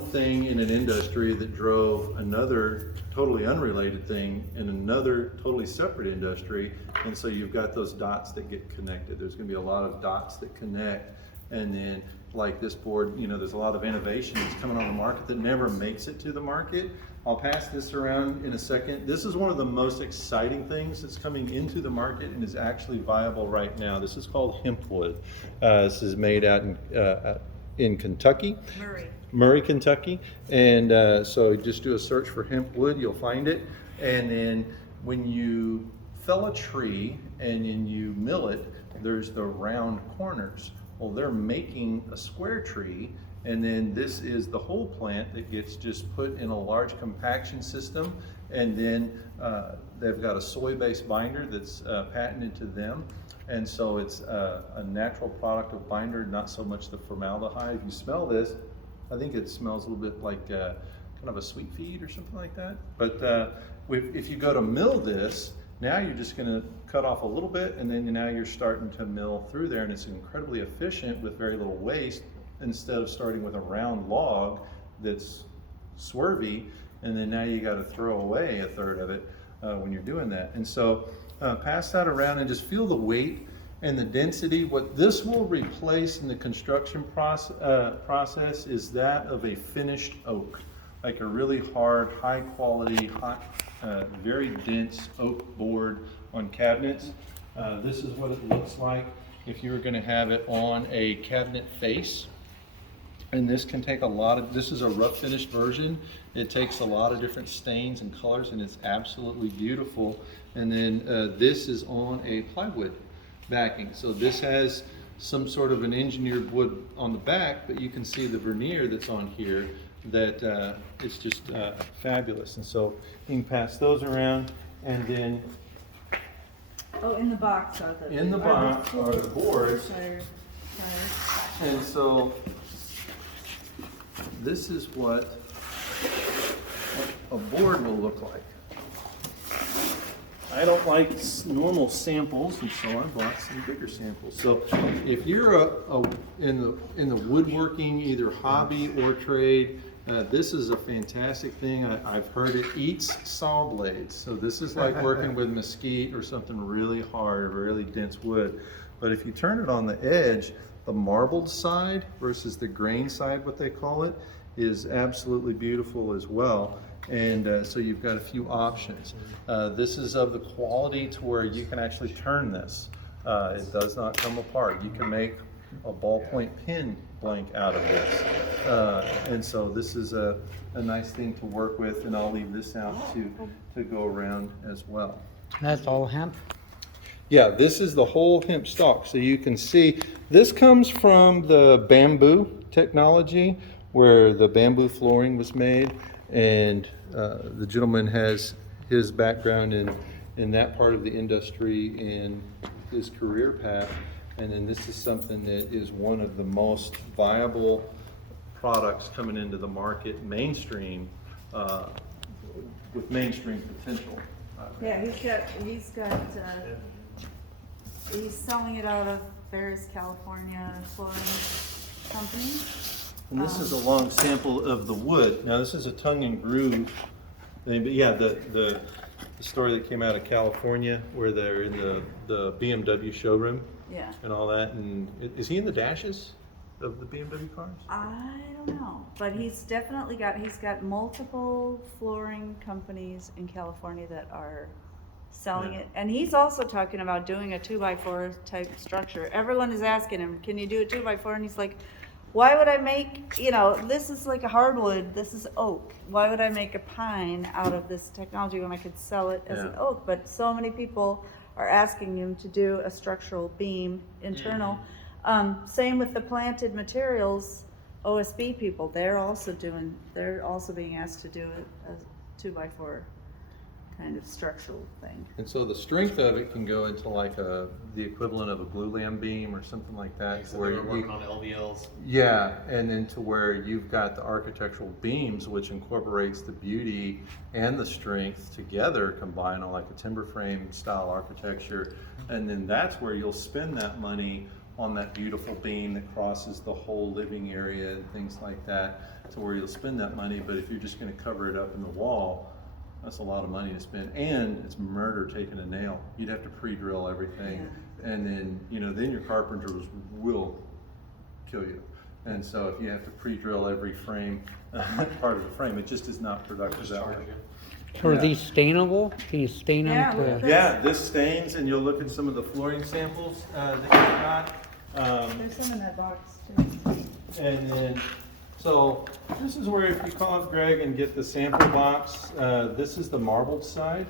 thing in an industry that drove another totally unrelated thing in another totally separate industry, and so you've got those dots that get connected. There's going to be a lot of dots that connect, and then like this board, you know, there's a lot of innovation that's coming on the market that never makes it to the market. I'll pass this around in a second. This is one of the most exciting things that's coming into the market and is actually viable right now. This is called Hemp Wood. This is made out in Kentucky. Murray, Kentucky. And so just do a search for Hemp Wood, you'll find it. And then when you fell a tree and then you mill it, there's the round corners. Well, they're making a square tree, and then this is the whole plant that gets just put in a large compaction system, and then they've got a soy-based binder that's patented to them. And so it's a natural product of binder, not so much the formaldehyde. If you smell this, I think it smells a little bit like kind of a sweet feed or something like that. But if you go to mill this, now you're just going to cut off a little bit, and then now you're starting to mill through there, and it's incredibly efficient with very little waste, instead of starting with a round log that's swervy, and then now you got to throw away a third of it when you're doing that. And so pass that around and just feel the weight and the density. What this will replace in the construction process is that of a finished oak, like a really hard, high quality, very dense oak board on cabinets. This is what it looks like if you were going to have it on a cabinet face. And this can take a lot of, this is a rough finished version. It takes a lot of different stains and colors, and it's absolutely beautiful. And then this is on a plywood backing. So this has some sort of an engineered wood on the back, but you can see the veneer that's on here that it's just fabulous. And so you can pass those around, and then in the box are the boards. And so this is what a board will look like. I don't like normal samples, and so I bought some bigger samples. So if you're in the woodworking, either hobby or trade, this is a fantastic thing. I've heard it eats saw blades. So this is like working with mesquite or something really hard, really dense wood. But if you turn it on the edge, the marbled side versus the grain side, what they call it, is absolutely beautiful as well. And so you've got a few options. This is of the quality to where you can actually turn this. It does not come apart. You can make a ballpoint pen blank out of this. And so this is a nice thing to work with, and I'll leave this out to go around as well. That's all hemp? Yeah, this is the whole hemp stalk. So you can see this comes from the bamboo technology, where the bamboo flooring was made, and the gentleman has his background in that part of the industry in his career path. And then this is something that is one of the most viable products coming into the market mainstream, with mainstream potential. Yeah, he's selling it out of various California flooring companies. And this is a long sample of the wood. Now this is a tongue and groove thing, but yeah, the story that came out of California where they're in the BMW showroom. Yeah. And all that. And is he in the dashes of the BMW cars? I don't know, but he's got multiple flooring companies in California that are selling it. And he's also talking about doing a 2x4 type structure. Everyone is asking him, can you do a 2x4? And he's like, why would I make, this is like a hardwood, this is oak. Why would I make a pine out of this technology when I could sell it as an oak? But so many people are asking him to do a structural beam internal. Same with the planted materials, OSB people, they're also being asked to do a 2x4 kind of structural thing. And so the strength of it can go into like the equivalent of a glulam beam or something like that. So where you're working on LVLs. Yeah, and then to where you've got the architectural beams, which incorporates the beauty and the strength together, combined on like a timber frame style architecture. And then that's where you'll spend that money on that beautiful beam that crosses the whole living area and things like that. to where you'll spend that money, but if you're just gonna cover it up in the wall, that's a lot of money to spend, and it's murder taking a nail. You'd have to pre-drill everything, and then, you know, then your carpenters will kill you. And so if you have to pre-drill every frame, part of the frame, it just is not productive that way. So are these stainable? Can you stain them? Yeah, look at to- that. Yeah, this stains, and you'll look at some of the flooring samples that you've got. There's some in that box too. And then, so this is where if you call up Greg and get the sample box, this is the marbled side.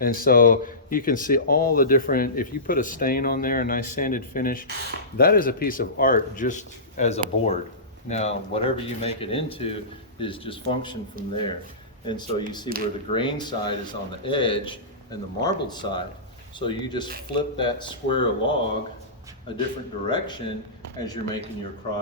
And so you can see all the different, if you put a stain on there, a nice sanded finish, that is a piece of art just as a board. Now, whatever you make it into is just function from there. And so you see where the grain side is on the edge and the marbled side. So you just flip that square log a different direction as you're making your cross.